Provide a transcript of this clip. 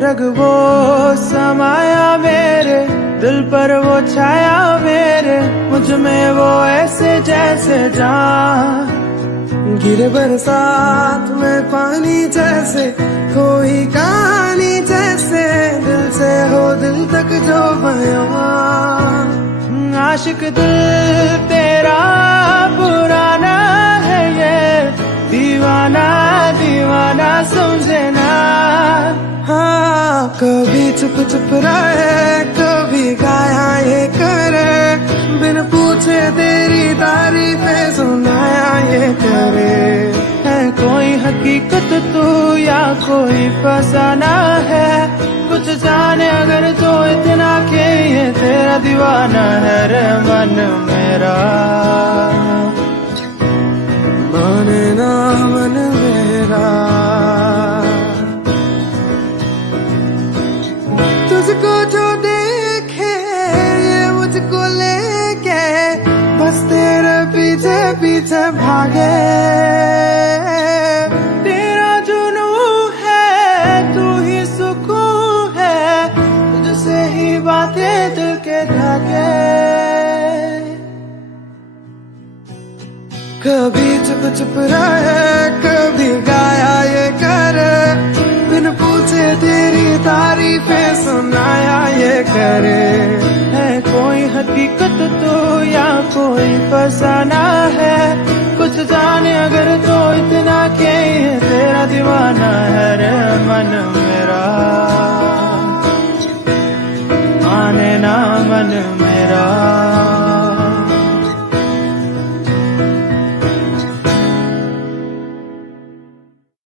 रग वो समाया मेरे दिल पर, वो छाया मेरे मुझ में वो ऐसे जैसे जान। गिरे बरसात में पानी जैसे, कोई कहानी जैसे, दिल से हो दिल तक जो बयां। आशिक दिल तेरा पुराना है ये, दीवाना दीवाना समझे ना। हाँ, कभी चुप चुप रहे, कभी गाया ये करे, बिन पूछे तेरी तारीफें सुनाया ये करे। है कोई हकीकत तू या कोई फसाना है, कुछ जाने अगर तो इतना के ये तेरा दीवाना है रे मन मेरा। माने ना मन मेरा, तुझको जो देखे ये मुझको लेके, बस तेरे पीछे पीछे भागे। तेरा जुनू है तू ही सुकून है, तुझसे ही बातें दिल के धागे। कभी चुप चुप रहे, कभी गाया ये करे, बिन पूछे तेरी तारीफें सुनाया ये करे। है कोई हकीकत तो या कोई फसाना है, कुछ जाने अगर तो इतना के ये तेरा दीवाना है रे मन मेरा। माने ना मन मेरा।